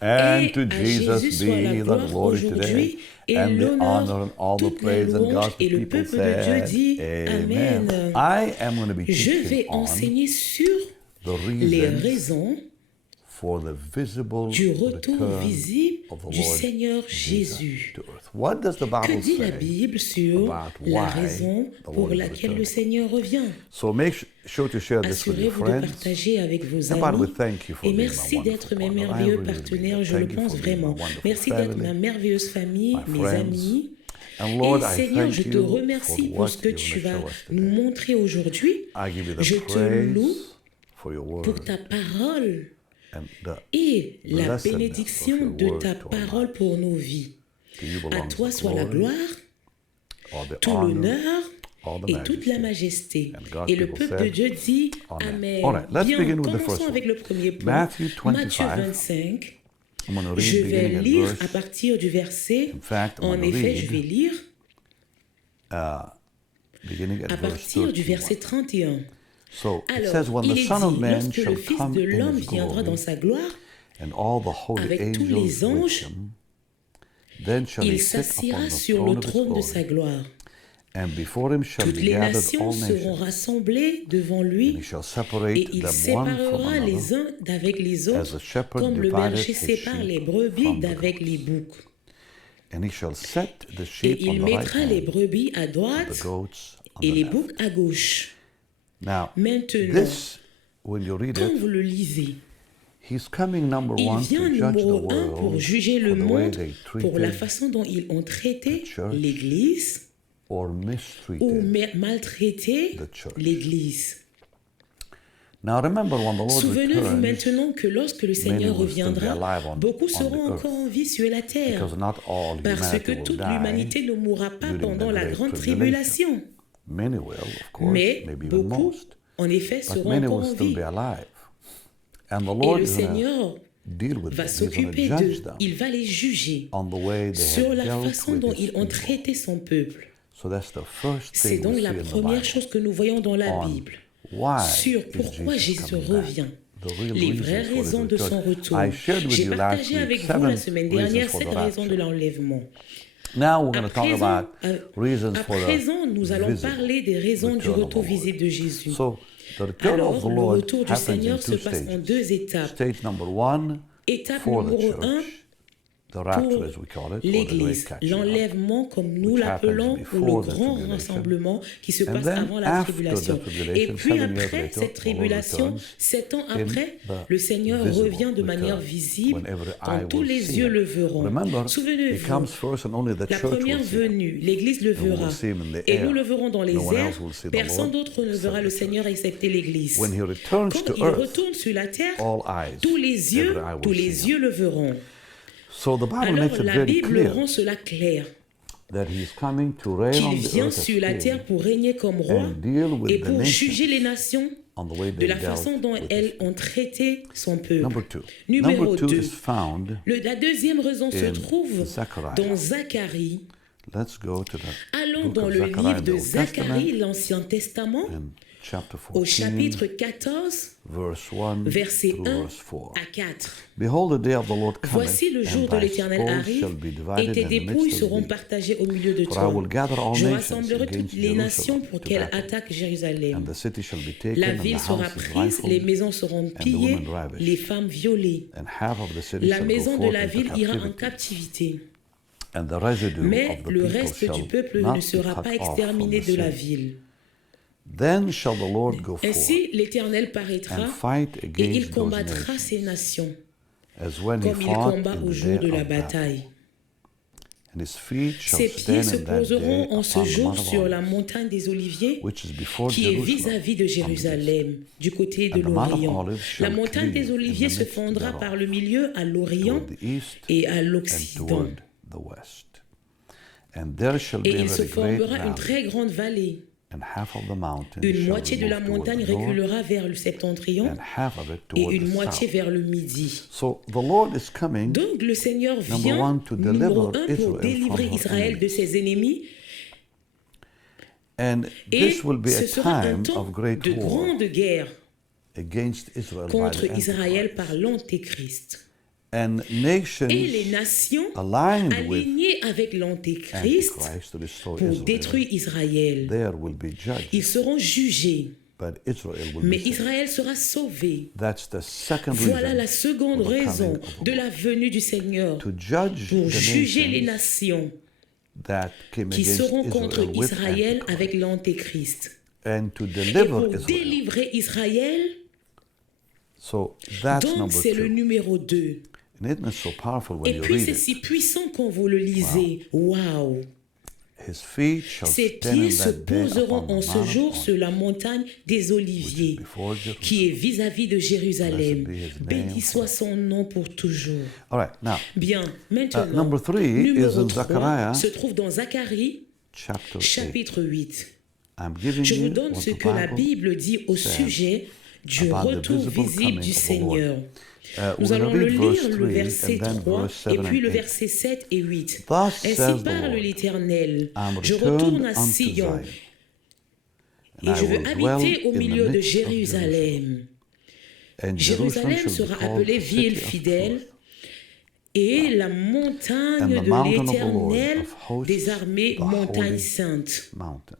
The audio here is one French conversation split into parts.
And to à Jésus Jesus soit la be the gloire glory today, aujourd'hui et and the honor l'honneur, and all the toute la praise and louange God's et le people peuple de Dieu said, dit Amen. Amen. I am going to be Je teaching vais on enseigner sur the les reasons raisons for the visible du retour return visible of the du Lord Seigneur Jesus Jésus. to earth. What does the Que Bible dit la say Bible sur about la why raison the pour Lord is laquelle le returning? Seigneur revient? So make sure to share this with your Assurez-vous de friends. partager avec vos And by the way, amis. thank you for Et being my merci wonderful d'être mes partner. I merveilleux really mean partenaires, that. je le Thank you pense for being my vraiment. wonderful Merci d'être ma family, merveilleuse famille, my mes friends. amis. And Lord, Et I Seigneur, je thank te you for remercie pour what ce que you're tu going to vas show us nous today. montrer aujourd'hui. I give you the Je te loue praise for your pour word ta parole and the et la blessedness of bénédiction your de word ta to our parole lives. pour nos vies. To you À belongs toi the soit la glory, gloire, all the tout honor, l'honneur all the et toute la majesty. majesté. And God's Et le people peuple de said, Dieu dit Amen. Amen. All right, let's Bien, begin with the first commençons one. avec le premier point. Matthew 25. Matthieu 25. I'm going to Je read vais beginning at lire verse. à partir du verset. In fact, I'm En going to effet, read je vais lire beginning at à verse partir du 31. verset 31. So it Alors, says, when il the est Son of dit, Man lorsque shall le Fils come de in l'homme his viendra dans glory, sa gloire, and all the holy avec tous les angels with anges, him, then shall he il sit s'assiera upon the sur throne le of his trône de sa glory, gloire. and before him shall Toutes be les gathered nations all seront nations, rassemblées devant and he lui, shall et separate il them one from séparera les another, uns d'avec les as autres, a shepherd comme le divided berger his sépare les sheep brebis from the d'avec goats. les boucs. And he shall set the Et sheep on il the right mettra les hand, brebis à and the droite goats on et the les left. boucs à gauche. Now, Maintenant, this, when you read quand it, vous le lisez, he's coming, number il one, vient to judge the numéro un pour world juger le for the way monde they pour la treated façon dont ils ont traité the church l'Église or ou mistreated. maltraité the church. l'Église. Now remember, when the Lord Souvenez-vous returns, maintenant que lorsque le Seigneur will still be alive reviendra, on- beaucoup on seront the encore earth. en vie sur la terre, because not all parce humanity que will toute die, l'humanité ne mourra pas during the pendant la Great grande Tribulation. tribulation. Many will, of course, Mais maybe even beaucoup, most. en effet, But seront many encore will en still vie. be alive. And the Et Lord le is going to Seigneur deal with va them. He's going to s'occuper judge d'eux. them Il va les juger on the way they sur have la dealt façon with dont his ils ont people. traité son peuple. So that's the first C'est thing donc we la see in the première Bible. chose que nous voyons dans la On Bible. why Sur is pourquoi Jesus Jésus coming back? revient. The real Les reasons vraies for his raisons de son return. retour. I shared with J'ai you last partagé week avec vous 7 la semaine dernière reasons for 7 the raisons de rapture. l'enlèvement. Now we're going to À talk présent, about reasons à for the présent, nous allons visible parler des raisons du return of retour the Lord. visible de Jésus. So the return of the Alors, le Lord retour du happens in Seigneur se two passe en stages. deux étapes. Stage number one, Étape for the numéro 1, church, the rapture pour as we call it, or the great l'Église, catching up. l'enlèvement comme nous which l'appelons, happens ou le before the grand tribulation. rassemblement qui se And passe then avant la after the tribulation. tribulation, Et puis 7 years après later, cette the Lord tribulation, returns 7 ans in après, the le Seigneur visible revient de manière return, visible when every quand eye tous will les see yeux him. le verront. Remember, he Souvenez-vous, comes first and only the la church première will see him. venue, l'Église le And we will verra. see him in the Et air. nous le verrons dans les No one airs. else will see the Personne Lord d'autre ne except verra the le church. Seigneur excepté l'Église. When he returns Quand to il earth, retourne sur la terre, all eyes, tous les yeux, every eye will tous see les him. yeux le verront. So the Bible Alors makes it la very Bible clear rend cela clair, that he is coming to reign on qu'il the vient earth as sur la king terre pour régner comme roi and deal with et the pour nations juger les nations on the way de they la dealt façon dont with his elles people. ont traité son peuple. Number two. Numéro Number two 2. is found La deuxième raison se in trouve Zechariah. dans Zacharie. Let's go to the Allons book dans of le Zechariah livre in the de Old Testament Zacharie, l'Ancien Testament, in chapter au 14, chapitre 14, verse 1 versets through 1 verse 4. à 4. Behold, the day of the Lord cometh, Voici le jour and de thy l'Éternel spoil arrive, shall be et divided tes in the dépouilles midst of seront thee. partagées au milieu de For I toi. will gather all Je nations rassemblerai toutes against les nations Jerusalem pour to qu'elles battle, attaquent Jérusalem. and the city shall be taken, La and the ville sera houses prise, les rifled, maisons seront the pillées, women ravished. les femmes violées. and half of the city La shall go maison de forth la into ville ira en captivity, captivité. and the residue Mais of the le people reste du shall peuple not ne be sera cut pas off from exterminé the de la city. ville. Then shall the Lord go forth Ainsi, l'Éternel paraîtra and fight et il against those combattra nations, ces nations, as when he comme il fought combat in au the jour day de la of battle. bataille. And his feet shall Ses pieds stand se in that day poseront en ce upon the jour Mount of sur la Olives, montagne des Oliviers, which is before qui est Jerusalem, vis-à-vis de on the east. Jérusalem, du côté de And the Mount of l'Orient. Olives La shall montagne des cleave in Oliviers the se midst fondra thereof, par le milieu à l'Orient toward the east et à and l'Occident. toward the west. And there shall be Et a il se very great formera une valley, très grande vallée. and half of the mountain Une shall moitié de la remove toward montagne the north, reculera vers le septentrion and half of it et toward une the moitié south. vers le midi. So the Lord is coming, Donc le Seigneur Number vient, one, to numéro deliver 1, Israel pour délivrer from her Israël de enemies. ses ennemis. and Et this will be a ce sera un time temps of great de war grande guerre against Israel by contre the Israël Antichrist. par l'Antéchrist. And nations Et les nations aligned with alignées avec l'Antéchrist Antichrist to destroy pour Israel, détruire Israël. there will be judged, Ils seront jugés, but Israel will mais be saved. Israël sera sauvé. That's the second Voilà reason la seconde for the coming raison of the de Lord. la venue du Seigneur, To judge pour the juger les nations nations that came qui against seront contre Israel with Israël Antichrist, avec l'Antéchrist. and to Et deliver pour Israel. délivrer Israël, So that's donc number c'est le 2. numéro 2. And isn't it so powerful when Et you puis read c'est it? si puissant quand vous le lisez. Waouh! His feet shall Ses stand pieds in se that day poseront upon en the ce Mount jour of sur Olives, la montagne des Oliviers, before Jerusalem. qui est vis-à-vis de Jérusalem. Blessed be his name Béni soit son nom pour toujours. All right, now, Bien, maintenant, number 3 is numéro in 3 Zechariah se trouve dans Zacharie, chapter 8. chapitre 8. I'm giving Je vous you donne what ce the que la Bible Bible dit au says sujet du about the retour visible visible coming du of the Seigneur. Lord. Nous We're allons going le to read lire verse le 3 verset and then 3 verse et 7 puis and le 8. verset 7 et 8. Thus Ainsi says the parle Lord, l'Éternel. I'm Je returned retourne à unto Sion Zion, et and je I veux will dwell habiter au in the milieu de midst of Jerusalem. Jérusalem. And Jerusalem Jérusalem shall be sera called appelée the ville city of fidèle truth, et la and montagne the de mountain of the Lord l'Éternel of hosts, des armées, the montagne holy sainte. mountain.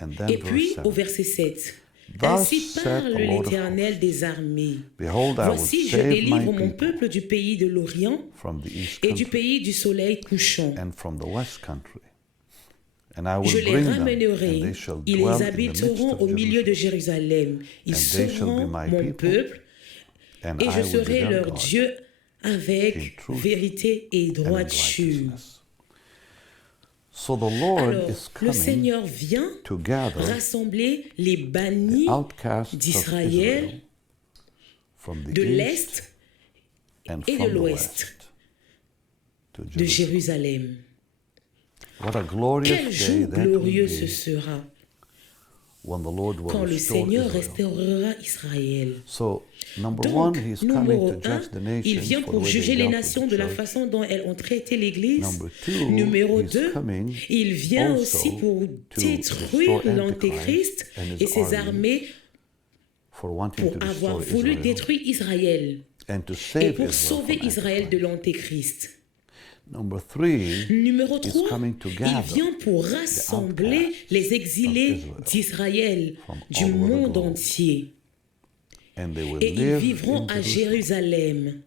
And then Et verse puis 7. au verset 7. Thus Ainsi saith parle the Lord of l'Éternel hosts, des armées. Behold, I will Voici, je save délivre my mon people peuple du pays de l'Orient from the east et du country pays du soleil couchant. and from the west country. And I Je will les bring them, and ramènerai, they shall ils dwell les in the midst habiteront of au milieu de Jerusalem. Jérusalem. Ils And they shall be seront my mon people, peuple And et I je will be serai their leur God Dieu in avec truth vérité et and in droiture. righteousness. So the Lord Alors, is le coming Seigneur vient to gather rassembler les bannis the outcasts of d'Israël Israel from the de east l'Est and et de from the l'Ouest west to de Jerusalem. Jérusalem. What a glorious Quel day jour that will glorieux ce be sera when the Lord will quand le restore Seigneur Israel. restaurera Israël. So, number Donc, 1, he's coming numéro to 1, judge the il nations vient for the pour way juger they les dealt nations with de the la church. façon dont elles ont traité l'Église. Number 2, Numéro he's 2, coming il vient also aussi pour to détruire destroy l'Antéchrist Antichrist and his et ses army armées for wanting pour to avoir destroy voulu Israel détruire Israël and to et save pour Israel sauver from Israël de Antichrist. l'Antéchrist. Number 3, Numéro he's 3, coming to il gather vient pour rassembler outcasts les exilés of Israel d'Israël from du all over the monde globe. entier. and they will Et ils live vivront in à Jerusalem. Jérusalem.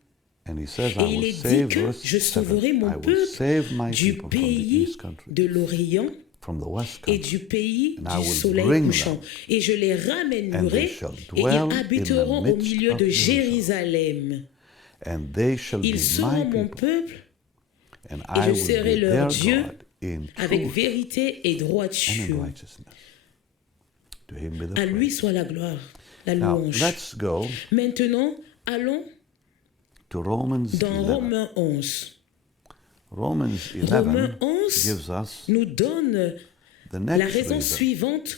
And he says, Et I il will est dit save, que verse je 7, sauverai I mon will peuple save my du people from the pays east country, de l'Orient from the west et country, du pays and I du will soleil bring couchant. them, Et je les and they ramènerai shall et ils dwell in habiteront the au midst milieu of de Jerusalem. Jérusalem. And they shall Ils be seront my mon people, peuple and et I je will serai be leur their Dieu God in avec truth vérité et and in droiture. righteousness. To him be the À lui praise. soit la gloire, la Now, louange. let's go Maintenant, allons to Romans dans 11. Romains 11. Romans 11 Romains 11 gives us nous donne the la next raison reason suivante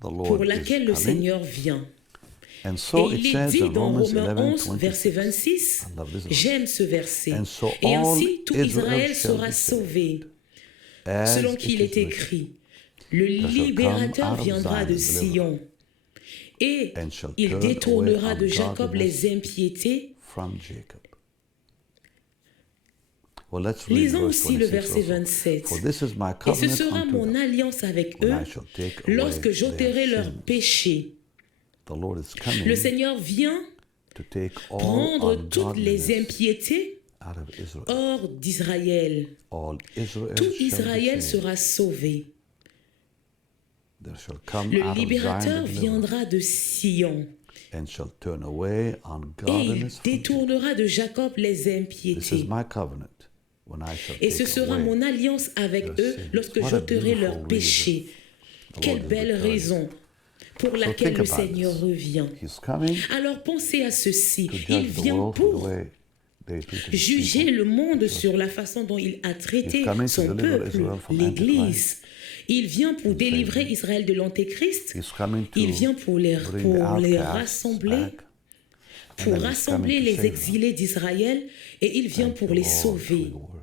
the Lord pour is laquelle le coming. Seigneur vient. And so Et it il est says dit in dans Romans Romains 11, 11, verset 26. 26, I love this verse. j'aime ce verset. And so Et all ainsi tout Israel Israël shall sera be saved, sauvé, as selon it qu'il is est written. écrit. Le shall come libérateur out of viendra Zion de and deliver, Sion, et and shall il turn détournera away de Jacob ungodliness les impiétés. from Jacob. Well, let's read Lisons verse aussi le 26 verset also. 27. For this is my Et ce covenant sera unto mon them, alliance avec when eux I shall take away lorsque j'ôterai their leurs sins. péchés. The Lord is coming Le Seigneur vient to take all prendre toutes les ungodliness impiétés out of Israel. hors d'Israël. All Israel Tout shall be Israël saved. sera sauvé. There shall come Le out of Zion libérateur the deliverer, viendra de Sion and shall turn away et il ungodliness from Jacob. détournera de Jacob les This is impiétés. my covenant, when I shall Et ce take sera away mon alliance avec their eux sins. lorsque What a j'ôterai beautiful leurs péchés. The Quelle Lord is belle returning. raison pour So laquelle think le about Seigneur this. revient. He's coming Alors pensez à ceci. to Il judge the vient world for the pour way they treated his juger people. le monde sur la façon dont il a traité He's coming to son deliver peuple, Israel from l'Église. Il vient pour and délivrer save them. Israël de l'Antéchrist. He's coming to Il vient pour les bring the outcasts rassembler, back, and pour then he's rassembler coming to les save them. exilés d'Israël et il vient Thank pour you, les Lord, for sauver. your word.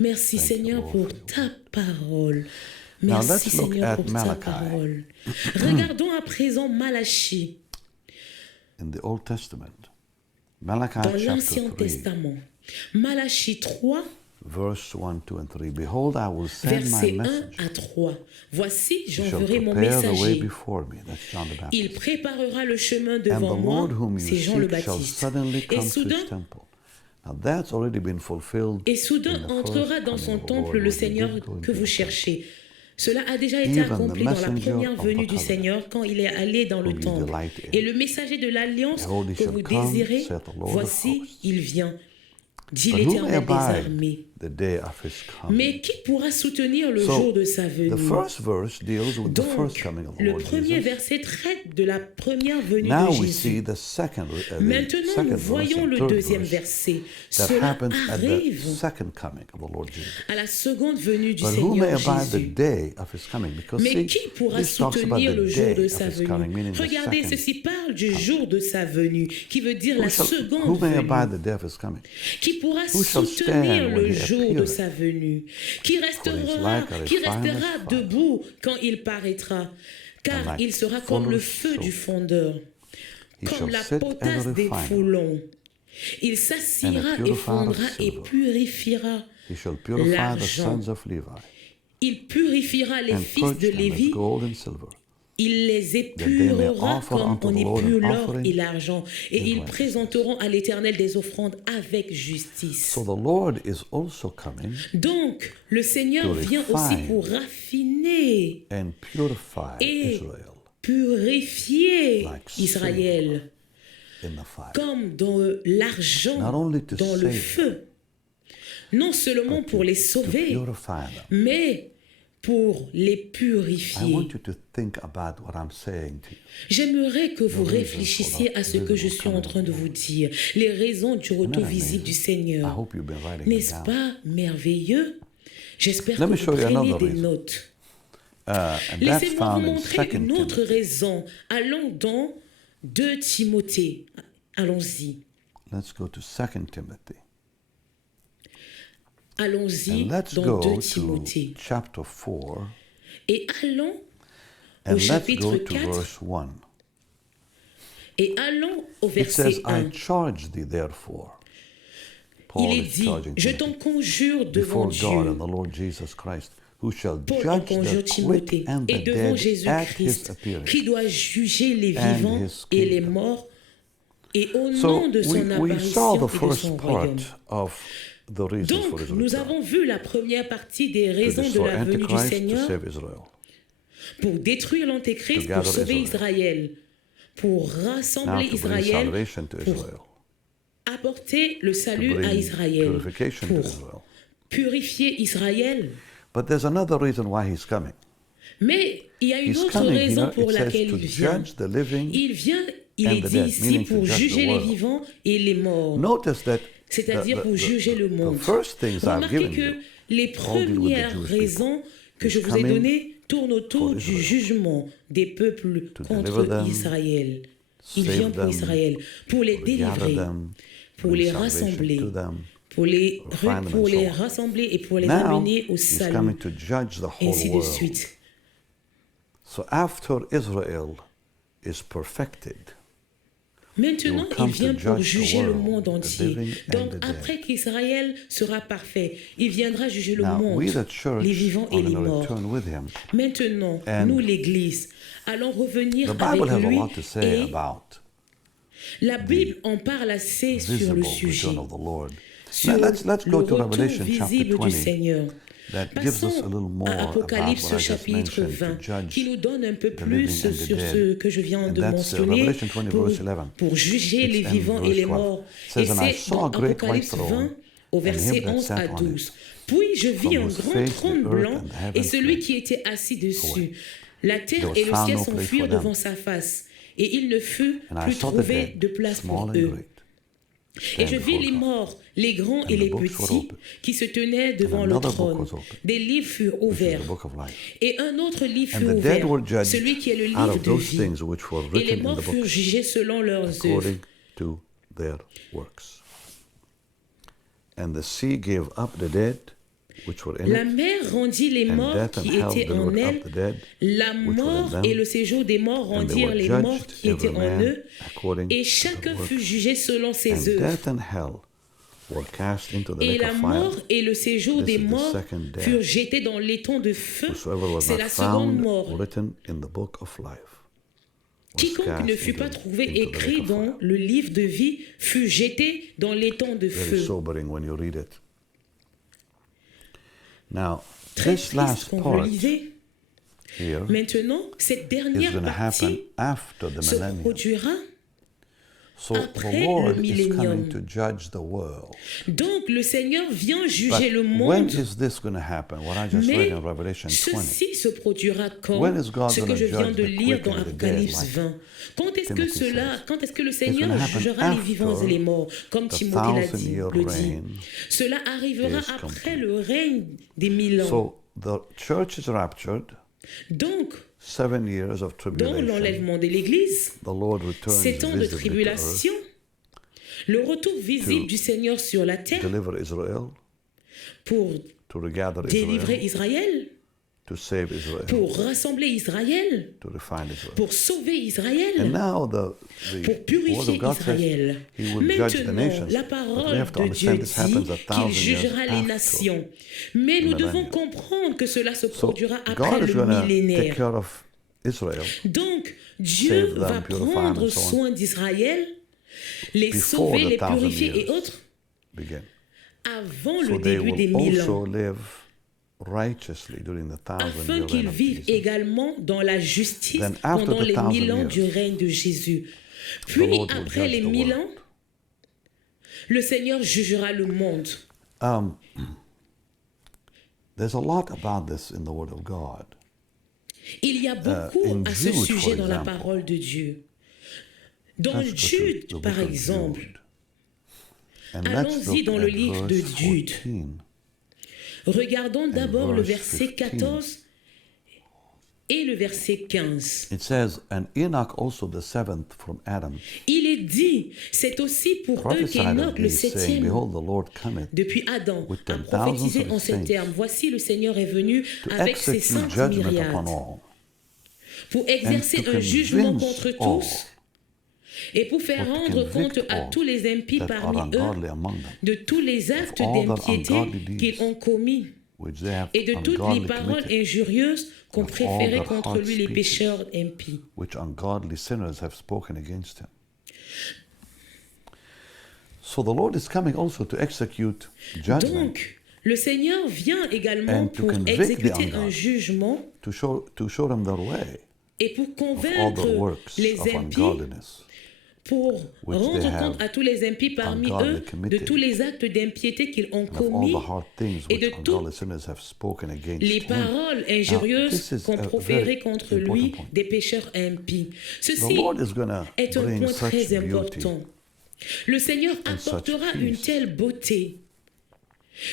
Merci Thank you, Seigneur Lord, pour for your ta parole. Now, Merci let's look Seigneur at pour ta Malachi. parole. Regardons à présent Malachie. In the Old Testament, Malachi dans chapter l'Ancien 3, Testament. Malachie 3, verse 1, 2, and 3. Behold, I will send my versets 1 messenger. à 3. Voici, He shall j'enverrai mon prepare the way messager. before me. That's John the Baptist. Il préparera le chemin And the devant moi, Lord whom you c'est Jean le seek shall Baptiste. suddenly Et come to his soudain, temple. Now that's already been fulfilled in the entrera first dans coming son of the temple Lord le when he Seigneur did go que into vous the temple. cherchez. Cela a déjà été Even the accompli dans la messenger première of the venue du covenant, Seigneur quand il est allé dans le whom you temple. delight in. Et le messager de l'alliance Behold, he que shall vous come, désirez, saith the Lord of voici, hosts. il vient, dit But who may l'Éternel des abide armées. the day of his coming? Mais qui pourra soutenir le So, jour de sa the venue? first verse deals with the first Donc, coming of the le Lord premier Jesus. verset traite de la première venue Now de we Jésus. see the second Maintenant, nous verse voyons and le third deuxième verse verset. that Cela happens at the arrive second coming of the Lord Jesus. à la seconde venue du But who may Seigneur abide the Jésus. day of his coming? Because Mais see, qui pourra this talks about soutenir the le jour de day sa of his coming, venue? meaning the Regardez, second. ceci parle du jour de sa venue, qui veut dire la Who seconde may venue. abide the day of his coming? Qui pourra Who shall soutenir stand le when he jour de appeareth? sa venue? Qui restera debout quand il paraîtra? Car like il sera comme le fuller's feu soap. du fondeur, He comme shall la sit potasse and des refine. foulons. Il s'assiera And et purifier fondra of et silver. purifiera He shall purify the l'argent. sons of Levi Il purifiera les and fils purge de them as Lévi. gold and silver. Il les they may épurera offer comme unto on the Lord épure an l'or offering et l'argent. Et in ils righteousness. présenteront à l'Éternel des offrandes avec justice. So the Lord is also coming Donc, le Seigneur to vient aussi refine pour raffiner and purify et Israel purifier like Israël in the fire. comme dans Not l'argent, only to dans le save feu. Non seulement but pour les to sauver, purify them. mais pour les I purifier. want you to think about what I'm saying to you. J'aimerais que vous reasons réfléchissiez for the à ce que je visible suis en coming train of de the vous dire, les raisons du retour Isn't that visible du amazing? I Seigneur. hope you've been writing it N'est-ce down. pas merveilleux? J'espère Let que me vous show you prenez another des reason. notes. And that's Laissez-moi vous found in montrer 2 une autre Timothy. raison. Allons dans 2 Timothée. Allons-y. Let's go to 2 Timothy. Allons-y And let's dans 2 go Timothée. to chapter 4. Et allons au And let's chapitre go to 4. verse 1. Et allons au It verset says, I 1. charge thee therefore. Il Paul est is dit, charging je Timothy, t'en conjure devant before God Dieu. and the Lord Jesus Christ, who shall Paul en judge conjure the Timothée quick and et the devant dead at his Jésus-Christ, appearing. qui doit juger les and vivants his et les kingdom. morts, et au nom So de son we saw apparition the et de son first royaume. part of the reasons for Donc, his nous return. avons vu la première partie des To raisons de destroy la venue du Antichrist, to Seigneur save Israel. pour détruire l'Antéchrist, To pour gather sauver Israel. Israël, pour Now rassembler to bring Israël, salvation to pour Israel. apporter le To salut à bring Israël, purification to pour Israel. purifier Israël. But there's another reason why he's coming. Mais il y a une He's autre coming raison here, pour it says, laquelle to il vient. judge the living. Il vient, il and est the dit dead, ici meaning to pour judge the juger les world. vivants et les morts, Notice that c'est-à-dire pour juger le monde. the first things I've Remarquez given que you les all deal with the premières Jewish raisons que je He's vous ai coming données tournent autour for du Israel. jugement des peuples To contre deliver them, Israël. Il save vient pour them, Israël, pour les to gather délivrer, them, pour bring les salvation rassembler, to them, pour les, refine them pour and les so on. rassembler et pour les Now, amener au he's salut, coming to judge the et whole ainsi de world. suite. So after Israel is perfected, Maintenant, He will il come vient to pour judge the juger le world, monde the entier. living and Donc, the dead. après qu'Israël sera parfait, il viendra juger le now monde, we the church les vivants are et les going to morts. return with him. Maintenant, And nous, l'Église, allons revenir The Bible has avec a lui lot to say et about la Bible en parle assez sur visible le sujet, return of the Lord. sur Now let's le go to retour Revelation chapter visible du 20. Seigneur. That gives us a Passons little more à about Apocalypse what I just chapitre mentioned 20, to judge qui nous donne un peu the plus living and the sur dead. ce que je viens And de that's mentionner Revelation 20 verse 11. pour juger It's les in vivants et verse les 12. morts. It says, Et "And I c'est saw dans a great Apocalypse white throne, 20 au and verset him that 11 sat à on 12. it, Puis je vis from un whose grand face the trône earth blanc and the et heaven celui fled qui était assis dessus. away. La terre There was et le found ciel no place s'enfuirent for them. devant sa face, et il ne fut And I plus saw the trouvé dead, de place small pour and eux. great, Et stand je vis before les God. morts, les grands et And les the books were petits, open. qui se tenaient devant le another book trône. was open, Des livres furent which is ouverts. the book of life. Et un autre livre And fut the dead ouvert, were judged celui qui est le out livre of de those vie. things which were Et les written in morts the furent books, jugés selon leurs œuvres. according to their works. And the sea gave up the dead which were in La it, mer rendit les and morts death and qui hell étaient en delivered elle. up the dead, La which were in mort them, et le séjour des morts and they rendirent were les morts judged, qui étaient every en man eux, according et to chacun their work. fut jugé selon ses And œuvres. death and hell were cast into the Et lake la of fire. mort et le séjour This des is the morts second death. furent jetés dans l'étang de feu. Whosoever was C'est not la seconde found mort. written in the book of life was Quiconque cast ne fut into pas trouvé the lake écrit of dans fire. le livre de vie fut jeté dans l'étang de Very feu. sobering when you read it. Now, Très this triste last quand vous part le lisez. here Maintenant, cette is dernière going to happen partie after the se millennium. produira. So the après Lord le is coming millénium. to judge the world. Donc le Seigneur vient But juger le when monde. is this going to happen? What I just read Mais in Revelation 20. ceci se produira quand When is God ce que gonna je viens judge de the lire quick dans and the dead, Apocalypse like 20. Quand est-ce que Timothy cela, says? quand est-ce que le gonna Seigneur happen jugera les vivants et les morts, comme the Timothée l'a thousand-year le dit. reign Cela arrivera is après complete. le règne des 1000 ans. So the church is raptured, Donc, 7 years of dans tribulation. l'enlèvement de l'Église, The Lord returns 7 ans de visibly to earth tribulation, le retour visible du Seigneur sur la to terre deliver Israel, pour to regather délivrer Israel, Israël, to save Israel, pour rassembler Israël, to refine Israel. pour sauver Israël, And now the pour Word of purifier God says Israël. He will judge the Maintenant, nations. la But we parole have to de Dieu understand this happens dit 1,000 qu'il jugera les years nations. Mais the nous devons millennium. comprendre que cela se So produira après God is le going to take millénaire. care of Israel Donc, Dieu Save them, va purify them, prendre and so on. soin d'Israël, les Before sauver, the les 1,000 purifier et years autres begin. avant So le they début des will 1000 also ans, live righteously during the 1,000 afin year qu'ils reign of vivent Jesus. également dans la justice Then after pendant the les 1,000 1000 ans years, du règne de Jésus. Puis, Lord will après judge les the 1000 world. ans, le Seigneur jugera le monde. There's a lot about this in the Word of God. Il y a beaucoup in à ce Jude, sujet for dans la example. parole de Dieu. Dans Let's go to Jude, the book par of exemple, Jude. And allons-y let's dans look le at livre de verse Jude. 14. Regardons d'abord le verse verset 15. 14 et le verset 15. It says, and Enoch also the seventh from Adam Il est dit, c'est aussi pour eux prophesied qu'Enoch, of le these, saying, septième, Behold, the Lord cometh depuis Adam, with a 10,000 prophétisé of en his ces saints termes. Voici, le Seigneur est venu to avec ses execute saintes judgment upon myriades all, pour exercer and to un jugement convince contre all, tous et pour faire or to rendre compte convict à all tous les impies that parmi are eux ungodly among them, de tous les actes all their d'impiété ungodly deeds qu'ils ont commis which they have et de toutes les ungodly paroles committed, injurieuses qu'ont of all préférées their contre hard lui les speeches, pécheurs impies. which ungodly sinners have spoken against him. So the Lord is coming also to execute judgment, Donc, le Seigneur vient également and to pour convict the exécuter un ungodly, jugement to show them their way et pour of all convaincre the works les of impies, ungodliness, pour which rendre they compte have à tous les impies parmi ungodly eux de committed, tous les actes d'impiété qu'ils ont and of all commis the hard things et which de toutes ungodly sinners have spoken against les him. paroles Now, injurieuses this is qu'ont a proférées very contre important lui point. des pécheurs impies. The Ceci Lord is going to est un bring point such très beauty important. Le Seigneur and such apportera une peace telle beauté,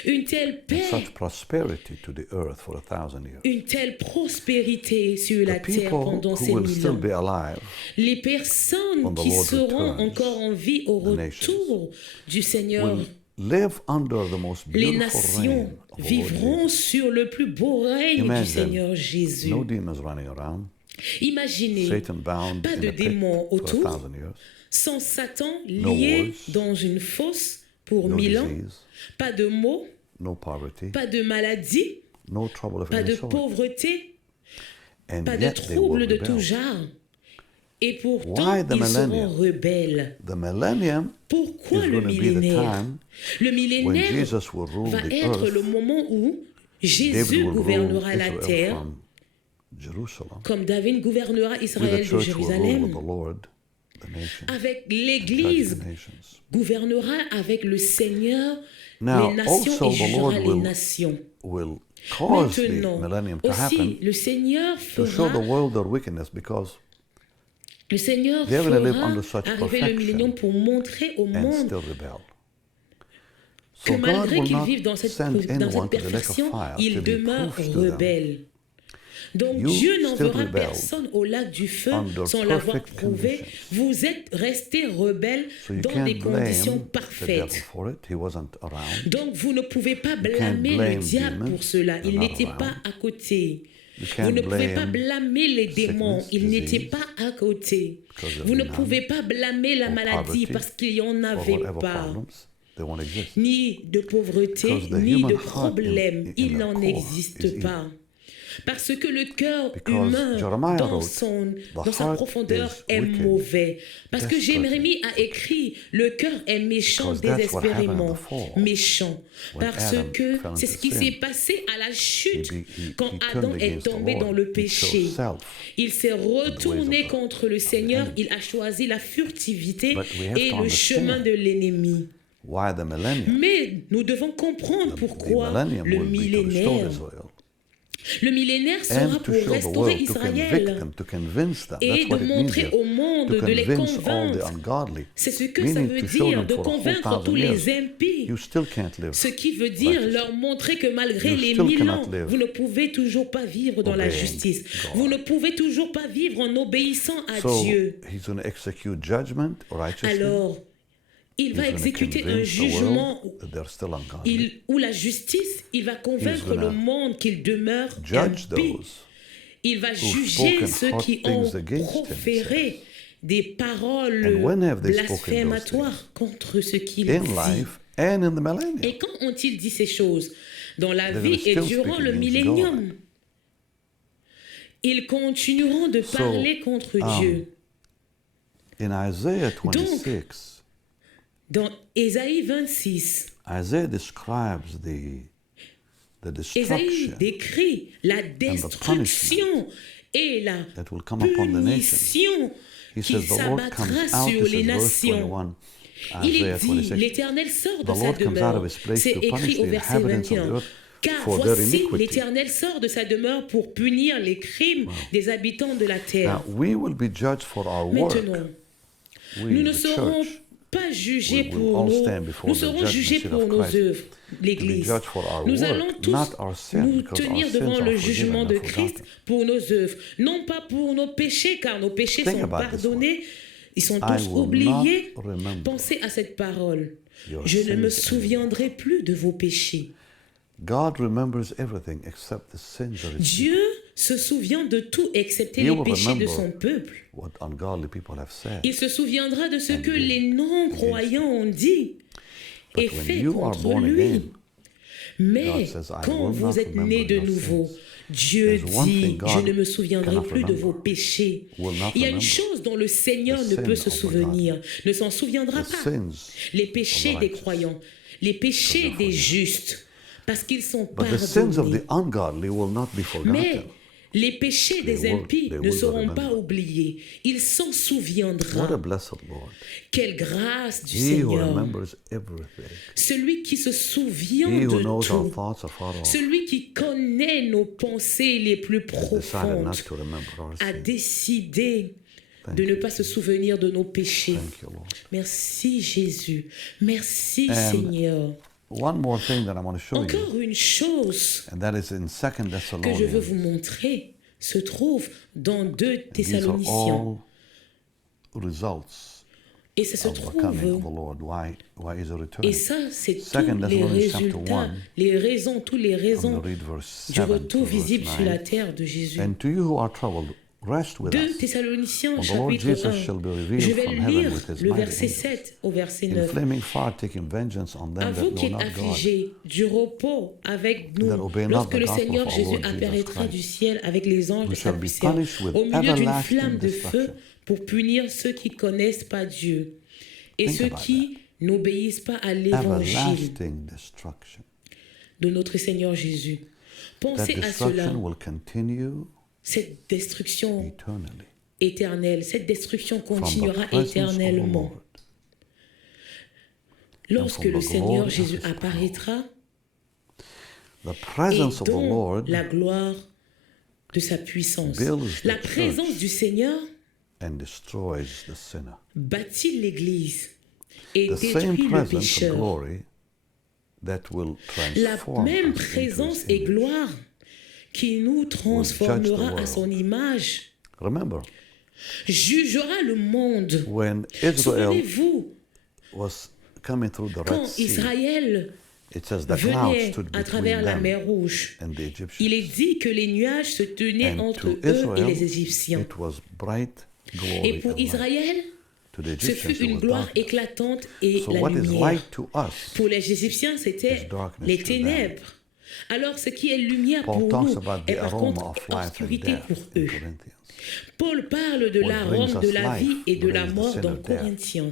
une telle and paix, such prosperity to the earth for 1,000 years. une telle prospérité sur la The terre people pendant who ces will 1000 still ans. be alive Les personnes when the qui Lord seront returns, encore en vie au the nations, retour du Seigneur, will live under the most les beautiful nations reign of the Lord vivront Jesus. sur le plus beau règne du Imagine Seigneur Jésus. no demons running around, Imaginez, Satan bound pas in de a pit démons for autour, 1,000 years, sans Satan No lié wars, dans une fosse pour no 1000 ans, disease, pas de maux, no poverty, pas de maladie, no trouble of pas any de sort. pauvreté, And pas de yet they will troubles de rebel. tout genre. Et pourtant, Why the ils seront millennium? rebelles. The millennium Pourquoi is le going to be the millénaire? time Le when millénaire Jesus will rule va the être earth. le moment où David Jésus will rule gouvernera la Israel terre, from Jerusalem. comme David gouvernera We, the Israël de church, will rule with Jérusalem. the Lord, the nation, Avec judge l'Église the nations. gouvernera avec le Seigneur Now, les nations also et the jugera Lord les nations. will cause the Maintenant, millennium to aussi, happen le Seigneur to show the fera, world their wickedness, because le Seigneur they're going to live fera under such arriver le perfection millénium pour montrer au and monde still rebel. que So God malgré will qu'ils not vivent dans cette send anyone to the lake of perfection, fire ils till he demeurent proves to them rebelles. Donc Dieu n'enverra personne au lac du feu sans l'avoir prouvé. Vous êtes restés rebelles dans des conditions parfaites. Donc vous ne pouvez pas blâmer le diable pour cela. Il n'était pas à côté. Vous ne pouvez pas blâmer les démons. Ils n'étaient pas à côté. Vous ne pouvez pas blâmer la maladie parce qu'il n'y en avait pas. Ni de pauvreté, ni de problème. Il n'en existe pas. Parce que le cœur humain, dans sa profondeur, est mauvais. Parce que Jérémie a écrit, le cœur est méchant désespérément. Méchant. Parce que c'est ce qui s'est passé à la chute, quand Adam est tombé dans le péché. Il s'est retourné contre le Seigneur, il a choisi la furtivité et le chemin de l'ennemi. Mais nous devons comprendre pourquoi le millénaire sera pour restaurer Israël et de montrer au monde, de les convaincre. C'est ce que ça veut dire, de convaincre tous les impies. Ce qui veut dire leur montrer que malgré les 1000 ans, vous ne pouvez toujours pas vivre dans la justice. Vous ne pouvez toujours pas vivre en obéissant à Dieu. Alors, il va exécuter un jugement où la justice, il va convaincre le monde qu'il demeure impie. Il va juger ceux qui ont proféré des paroles blasphématoires contre ce qu'il dit. Et quand ont-ils dit ces choses? Dans la vie et durant le millénium. Ils continueront de parler contre Dieu. Donc, dans Ésaïe 26, Ésaïe décrit la destruction et la punition qui s'abattra sur les nations. Il est dit, l'Éternel sort de sa demeure. C'est écrit au verset 21. Car voici, l'Éternel sort de sa demeure pour punir les crimes des habitants de la terre. Maintenant, nous ne serons pas jugés pour nous serons jugés pour nos œuvres, l'Église. Nous allons tous nous tenir devant le jugement de Christ pour nos œuvres, non pas pour nos péchés, car nos péchés sont pardonnés, ils sont tous oubliés. Pensez à cette parole. Je ne me souviendrai plus de vos péchés. Dieu se souvient de tout excepté les péchés de son peuple. Il se souviendra de ce que les non-croyants ont dit et fait contre lui. Mais quand vous êtes nés de nouveau, Dieu dit, je ne me souviendrai plus de vos péchés. Il y a une chose dont le Seigneur ne peut se souvenir, ne s'en souviendra pas. Les péchés des croyants, les péchés des justes, parce qu'ils sont pardonnés. Mais les péchés des impies ne seront pas oubliés. Il s'en souviendra. Quelle grâce du Seigneur. Celui qui se souvient de tout. Celui qui connaît nos pensées les plus profondes a décidé de ne pas se souvenir de nos péchés. Merci Jésus. Merci Seigneur. Encore une chose que je veux vous montrer se trouve dans 2 Thessaloniciens. Et ça se trouve, et ça c'est tous les résultats, les raisons, toutes les raisons du retour visible sur la terre de Jésus. 2 Thessaloniciens chapitre 1. Je vais lire le verset 7 au verset 9. À vous qui êtes affligés, du repos avec nous, lorsque le Seigneur Jésus apparaîtra du ciel avec les anges de sa puissance, au milieu d'une flamme de feu, pour punir ceux qui ne connaissent pas Dieu et ceux qui n'obéissent pas à l'évangile de notre Seigneur Jésus. Pensez à cela. Cette destruction éternelle, cette destruction continuera éternellement. Lorsque le Seigneur Jésus apparaîtra et dans la gloire de sa puissance, la présence du Seigneur bâtit l'Église et détruit le pécheur. La même présence et gloire qui nous transformera à son image, Remember, jugera le monde. when Israel Souvenez-vous, was coming through the Red quand Sea, Israël it says the clouds venait stood à between travers la them mer Rouge, and the Egyptians. il est dit que les nuages se tenaient And entre to eux et Israel, les Égyptiens. it was bright glory Et pour and light. Israël, To the ce Egyptians, fut it une was gloire darkness. éclatante et So la what is lumière. light to us? Pour les Égyptiens, c'était is darkness les to ténèbres. Alors, ce qui est lumière Paul pour talks nous about est the par aroma contre of life and obscurité death pour in eux. Corinthians. Paul parle de What l'arôme brings de us la life vie et de la brings the mort sin dans of death. Corinthiens.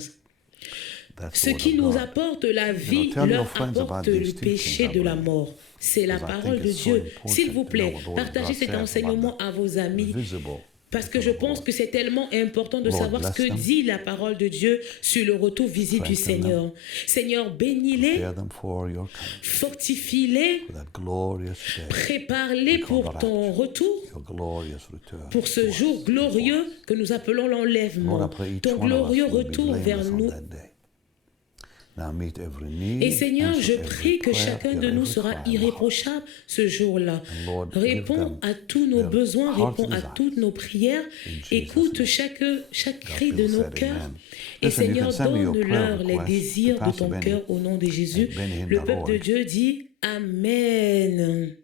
That's Ce the word qui of nous God. apporte la vie tell your leur friends apporte about le these péché teachings, de la I believe. mort. C'est la Because I parole think de it's so Dieu. important S'il vous to plaît, know what partagez God cet says enseignement about à vos amis. Visible Parce que je pense que c'est tellement important de Lord, savoir ce que bless them. dit la parole de Dieu sur le retour visible du Strengthen Seigneur. Seigneur, bénis-les, prepare them for your coming, fortifie-les, for that glorious day, prépare-les pour ton retour, your glorious return. pour ce jour glorieux que nous appelons Lord, l'enlèvement, I pray each ton one of us glorieux will be retour vers blameless on nous. that day. Now meet every need, Et Seigneur, answer je every prie que prayer, chacun hear de nous every sera cry of our heart. irréprochable ce jour-là. And Lord, give Réponds them à tous nos their besoins, heart's réponds à desire. toutes nos prières, In Jesus' écoute name. chaque cri God de bless nos that, cœurs. amen. Et Listen, you Seigneur, can send me your prayer donne-leur les requests désirs to de Pastor ton Benny cœur au nom de Jésus. at benny.org. Le peuple de Dieu dit Amen.